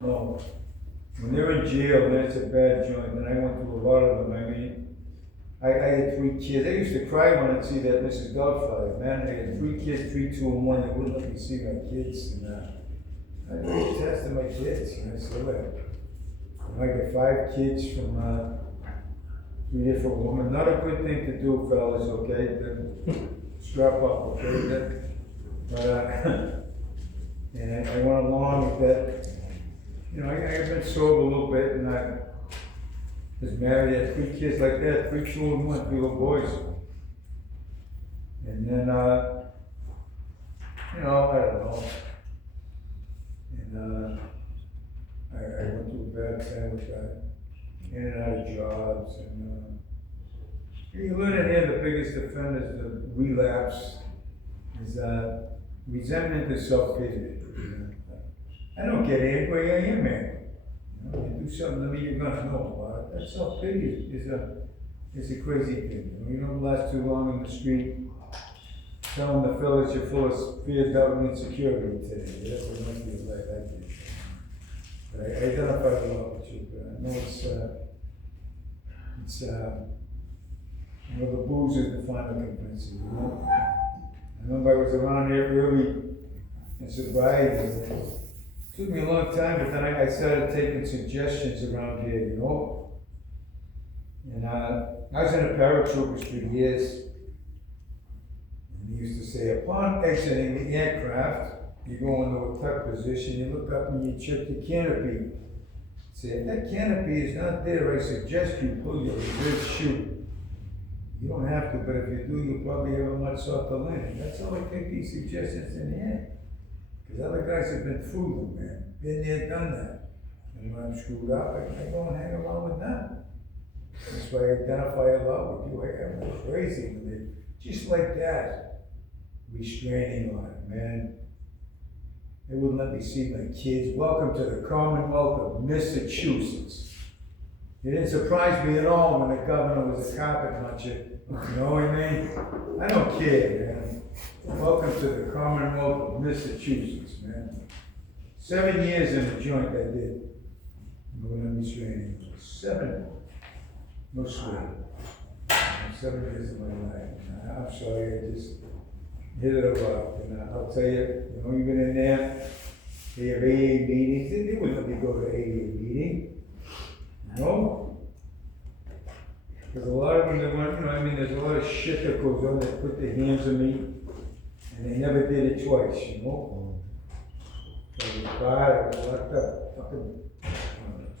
No, when they're in jail, then it's a bad joint, and I went through a lot of them, I mean, I had 3 kids, I used to cry when I'd see that Mrs. Doubtfire, man, I had 3 kids, 3, 2, and 1, they wouldn't let me see my kids, and, I was testing my kids, and I said, look, I get 5 kids from, 3 different women, not a good thing to do, fellas, okay, then strap up, okay, then, but, and I went along with that. You know, I've been sober a little bit, and I was married, had 3 kids like that, 3, 2, and 1, 3 little boys. And then, you know, I don't know. And, I went through a bad time with that, in and out of jobs, and, you learn in here the biggest offenders, the relapse, is, resentment and self-pity. I don't get angry, I am angry. You know, you do something to me, you're gonna know about it. That self-pity is a crazy thing. You don't last too long in the street telling the fellas you're full of fear, doubt, and insecurity today. That's what must be like I did. But I identify a lot with you, but I know you know, the booze is the final convincing, you know? I remember I was around here early in sobriety. It took me a long time, but then I started taking suggestions around here, you know? And, I was in a paratroopers for years. And he used to say, upon exiting the aircraft, you go into a tuck position, you look up and you check the canopy. Say, if that canopy is not there, I suggest you pull your reverse chute. You don't have to, but if you do, you'll probably have a much softer landing. That's how I take these suggestions in the end. Because other guys have been through them, man. Been there, done that. And when I'm screwed up, I go and hang around with them. That's why I identify a lot with you. I am crazy with it. Just like that. Restraining order, man. They wouldn't let me see my kids. Welcome to the Commonwealth of Massachusetts. It didn't surprise me at all when the governor was a carpet muncher. You know what I mean? I don't care, man. Welcome to the Commonwealth of Massachusetts, man. 7 years in the joint I did. No restraining. 7. No swearing. 7 years of my life. I'm sorry, I just hit it about. And I'll tell you, you know, even in there, they have AA meetings. They wouldn't let me go to AA meeting. No? Because a lot of them, they want, you know, I mean, there's a lot of shit that goes on. They put their hands on me, and they never did it twice, you know? So I was bad, I was locked up fucking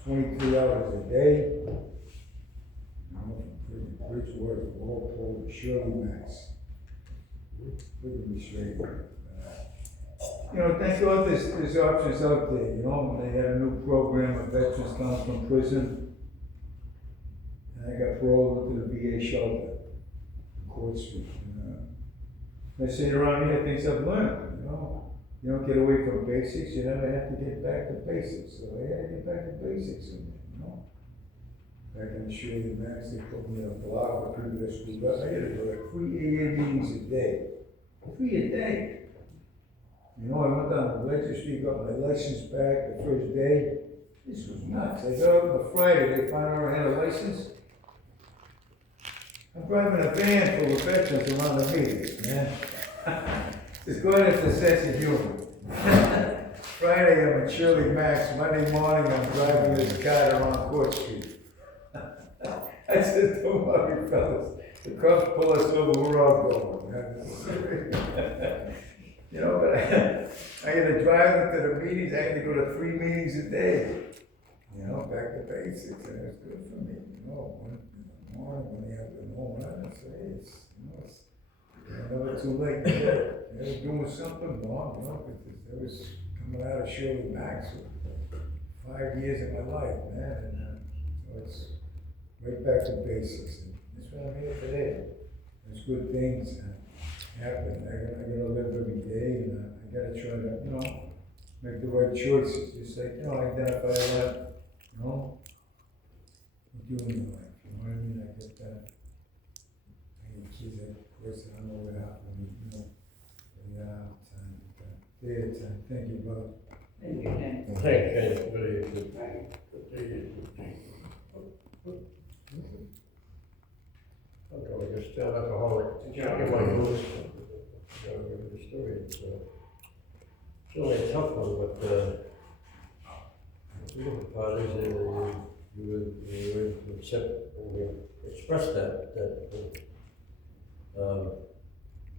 23 hours a day. You know, from Bridgewater, Walpole, to Shirley Max. Couldn't be straight. You know, thank God there's options out there, you know, when they had a new program of veterans coming from prison. And I got paroled into the VA shelter, Court Street. They say around here, things I've learned, you know. You don't get away from basics, you never have to get back to basics. So I had to get back to basics, you know. Back in the Shirley Max, they put me in a block of people that screwed up. I had to go like 3 AA meetings a day. 3 a day. You know, I went down to the registry, got my license back the first day. This was nuts. I got up on the Friday, they found out I had a license. I'm driving a van full of veterans around the meetings, man. It's God has a sense of humor. Friday, I'm at Shirley Max. Monday morning, I'm driving this car around Court Street. I said, don't worry, fellas. The cops pull us over, we're all going, man. You know, but I had to drive into the meetings. I had to go to 3 meetings a day. You know, back to basics, and it was good for me. You know, when in the morning, when you have to know, I say, it's, you know, it's never too late to do it. I was doing something wrong, you know, because I was coming out of Shirley Max for 5 years of my life, man, and so it's right back to basics. And that's why I'm here today. There's good things happen. I gotta live every day, and I gotta try to, you know, make the right choices. Just like, you know, identify that, you know, you do in your life. You know what I mean? I get that. I get kids that person, I know what happened to me, you know. Yeah, time. Day at a time. Thank you, brother. Thank you, Ken. Thank you. Okay, we just still alcoholic. Good job. Get my booze. The story, it's really a tough one, but, the different parties, you would accept, and express that,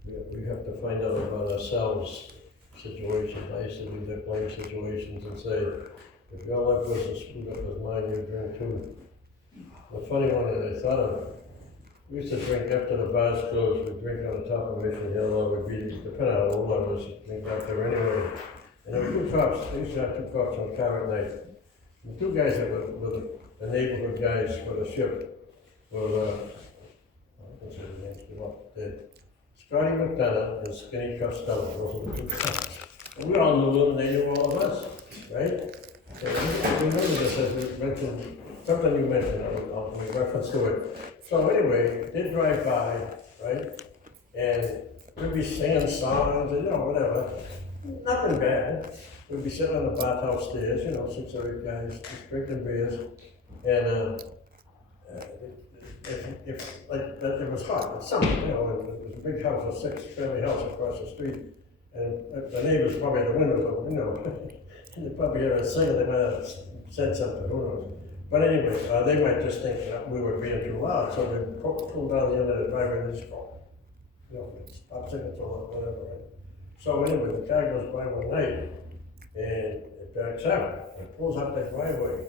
we have to find out about ourselves, situations. I used to do the blame situations and say, if your life wasn't screwed up as mine, you'd drink too. The funny one that I thought of, we used to drink after the bars closed, we'd drink on the top of Mission Hill, or we'd be, depending on how old I was, drink out there anyway. And there were two cops, they used to have two cops on the car at night. The two guys that were the neighborhood guys for the ship were, I don't say the names, Scotty McDonough and Skinny Costello, those were the two cops. And we all knew them, they knew all of us, right? So we remember this as we mentioned, something you mentioned, I'll make reference to it. So anyway, did drive by, right? And we'd be singing songs and, whatever. Nothing bad. We'd be sitting on the bathhouse stairs, 6 or 8 guys, just drinking beers. And it was hot, it's summer, and it was a big house, a 6-family house across the street. And the neighbors probably had the windows open, and they probably heard us singing, they might have said something, who knows. But anyway, they might just think that we were being too loud, so they pulled down the end of the driveway and just go, stop singing so loud, whatever, right? So anyway, the car goes by one night, and it backs out, it pulls up that driveway,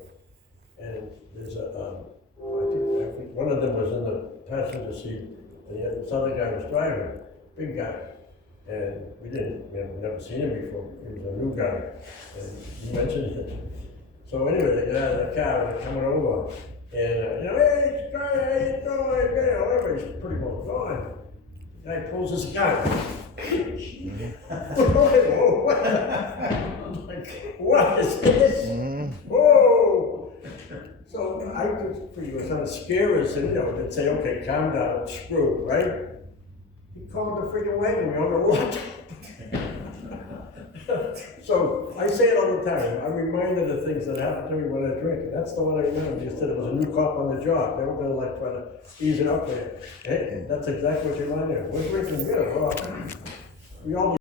and there's I think one of them was in the passenger seat, and yet this other guy was driving, big guy. And we never seen him before, he was a new guy, and he mentioned it. So anyway, they get out of the car and they're coming over, and hey, it's great, how you doing? Everybody's pretty well gone. The guy pulls his gun. What is this? Whoa! So I just figured it was kind of scary, and they'd say, okay, calm down, screw, right? He called the freaking wagon, we don't know what. So I say it all the time. I'm reminded of things that happen to me when I drink. That's the one I remember. You said it was a new cop on the job. They were going to try to ease it up there. Hey, that's exactly what you reminded me. We're drinking beer. Well, we all